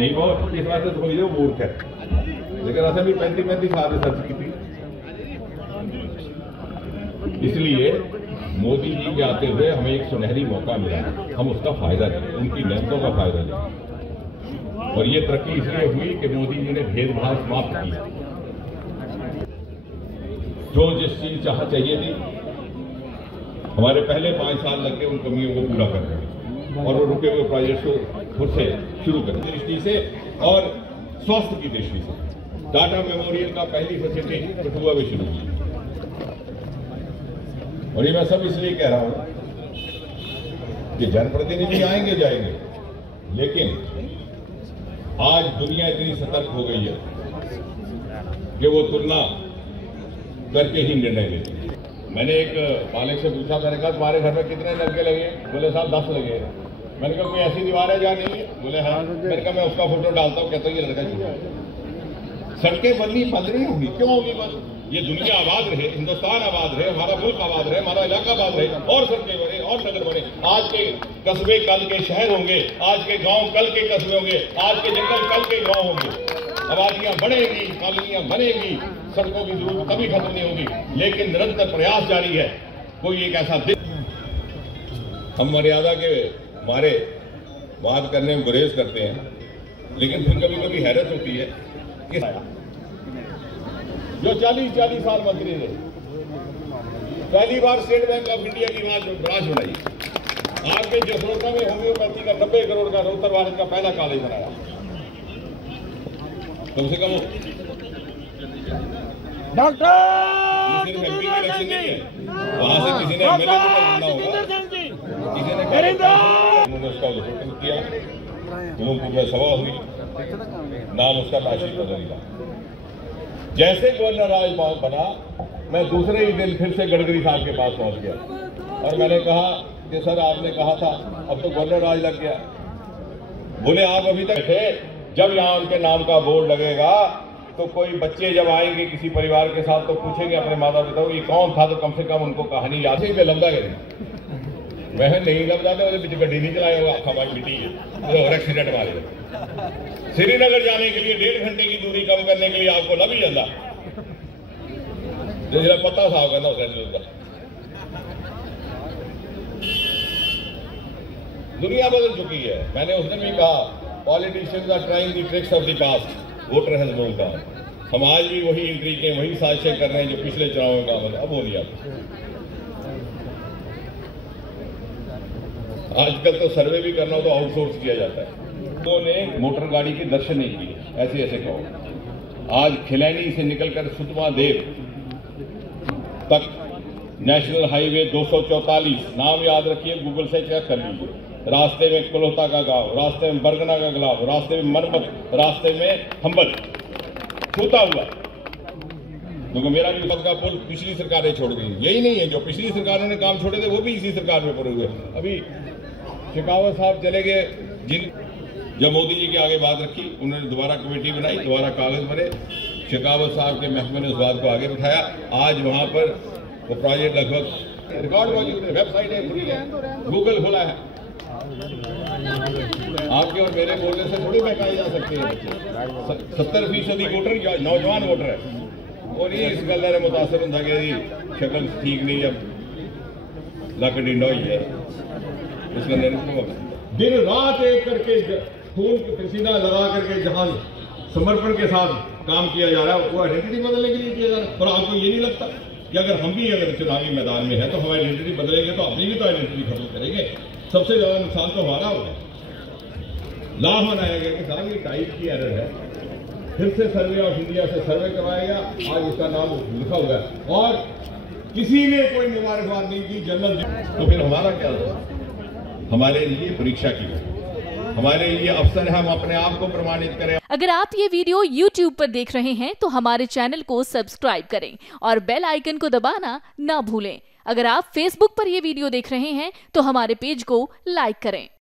नहीं बहुत इस बात से समझ लो मूर्ख है, लेकिन असर भी 35 साल से सर्च की थी। इसलिए मोदी जी के आते हुए हमें एक सुनहरी मौका मिला है, हम उसका फायदा लें, उनकी मेहनतों का फायदा लें। और ये तरक्की इसलिए हुई कि मोदी जी ने भेदभाव समाप्त किया। जो जिस चीज चाहिए थी, हमारे पहले 5 साल लग गए उन कमियों को पूरा करने में, और वो रुके हुए प्रोजेक्ट को फिर से शुरू करने की दृष्टि से और स्वास्थ्य की दृष्टि से टाटा मेमोरियल का पहली फैसिलिटी कठुआ में शुरू की। और ये मैं सब इसलिए कह रहा हूं कि जनप्रतिनिधि आएंगे जाएंगे, लेकिन आज दुनिया इतनी सतर्क हो गई है कि वो तुलना करके ही निर्णय लेती है। मैंने एक मालिक से पूछा, मैंने कहा तुम्हारे घर में कितने लड़के लगे? बोले साहब 10 लगे। मैंने कहा कोई ऐसी दीवार है जहाँ नहीं है? बोले हाँ। मैंने कहा मैं उसका फोटो डालता हूँ, कहता हूँ ये लड़का छूटा। सड़कें बंद नहीं होंगी, क्यों होगी बंद? ये दुनिया आबाद रहे, हिंदुस्तान आबाद रहे, हमारा मुल्क आबाद रहे, हमारा इलाका आबाद रहे, और सड़कें बने और नगर बने। आज के कस्बे कल के शहर होंगे, आज के गांव कल के कस्बे होंगे, आज के जंगल कल के गांव होंगे। आबादियां बढ़ेगी, कॉलोनियां बनेगी, सड़कों की जरूरत कभी खत्म नहीं होगी, लेकिन निरंतर प्रयास जारी है। कोई एक ऐसा दिन हम मर्यादा के मारे बात करने में गुरेज करते हैं, लेकिन फिर कभी कभी हैरत होती है कि जो 40 साल मंत्री थे, पहली बार स्टेट बैंक ऑफ इंडिया की ब्रांच बनाई। आपके जसरोटा में होम्योपैथी का 90 करोड़ का उत्तर भारत का पहला कॉलेज बनाया। कम से कम डॉक्टर सिर्फ एमपी की इलेक्शन नहीं है, वहां से किसी ने एमएलए को चुनना होगा, किसी ने उन्होंने उसका उद्घाटन किया। उधमपुर में सभा हुई, नाम उसका काशी बदल। जैसे गवर्नर राज बना, मैं दूसरे ही दिन फिर से गडकरी साहब के पास पहुंच गया और मैंने कहा कि सर आपने कहा था अब तो गवर्नर राज लग गया। बोले आप अभी तक थे, जब यहाँ उनके नाम का बोर्ड लगेगा तो कोई बच्चे जब आएंगे किसी परिवार के साथ तो पूछेंगे अपने माता पिता को ये कौन था, तो कम से कम उनको कहानी याद ही पे लमदा गए। वह नहीं लमदाते वाले पीछे गड्डी नहीं चलाए होगा, हमारी मिट्टी है और एक्सीडेंट मारे। श्रीनगर जाने के लिए 1.5 घंटे की दूरी कम करने के लिए आपको लग ही जाता, जिसका पता था करना उसका। दुनिया बदल चुकी है। मैंने उस दिन भी कहा politicians are trying the tricks of the past, voter has known का। हम आज भी वही इंट्रीगें, वही साजिशें कर रहे हैं जो पिछले चुनाव में काम अब हो लिया। आजकल तो सर्वे भी करना हो तो आउटसोर्स किया जाता है। तो ने मोटर गाड़ी के दर्शन नहीं किए, ऐसे ऐसे कहो। आज खिलैनी से निकलकर सुतमा देव तक नेशनल हाईवे 244, नाम याद रखिए, गूगल से चेक कर लीजिए। रास्ते में कलोता का गांव, रास्ते में बरगना का गांव, रास्ते में मरमत, रास्ते में हम्बल छूता हुआ। क्योंकि मेरा भी का पुल पिछली सरकारें छोड़ गई। यही नहीं है, जो पिछली सरकारों ने काम छोड़े थे वो भी इसी सरकार में पूरे हुए। अभी शेखावत साहब चले गए, जब मोदी जी के आगे बात रखी, उन्होंने दोबारा कमेटी बनाई, दोबारा कागज बने, शेखावत साहब के महकमे ने उस बात को आगे उठाया। आज वहां पर वो प्रोजेक्ट लगभग रिकॉर्ड मौजूद है, वेबसाइट है, गूगल खुला है। आपके और मेरे बोलने से थोड़ी बहकाई जा सकती है। 70% वोटर नौजवान वोटर है, और ये इस गल मुतासर होता कि शक्ल ठीक नहीं, अब लक डिंडा ही है। उसका दिन रात एक करके खून पसीना लगा करके जहां समर्पण के साथ काम किया जा रहा है, वो आइडेंटिटी बदलने के लिए किया जा रहा है। और आपको ये नहीं लगता कि अगर हम भी अगर चुनावी मैदान में है तो हमारी आइडेंटिटी बदलेंगे तो अपनी भी तो आइडेंटिटी खत्म करेंगे। सबसे ज्यादा नुकसान तो हमारा होगा। लाभ मनाया गया कि साहब ये टाइप की एरर है, फिर से सर्वे ऑफ इंडिया से सर्वे करवाया गया, आज उसका नाम लिखा हुआ है और किसी ने कोई मुबारकबाद नहीं दी जनरल। तो फिर हमारा क्या होगा? हमारे लिए परीक्षा की, हमारे लिए अवसर है, हम अपने आप को प्रमाणित करें। अगर आप ये वीडियो YouTube पर देख रहे हैं तो हमारे चैनल को सब्सक्राइब करें और बेल आइकन को दबाना ना भूलें। अगर आप Facebook पर ये वीडियो देख रहे हैं तो हमारे पेज को लाइक करें।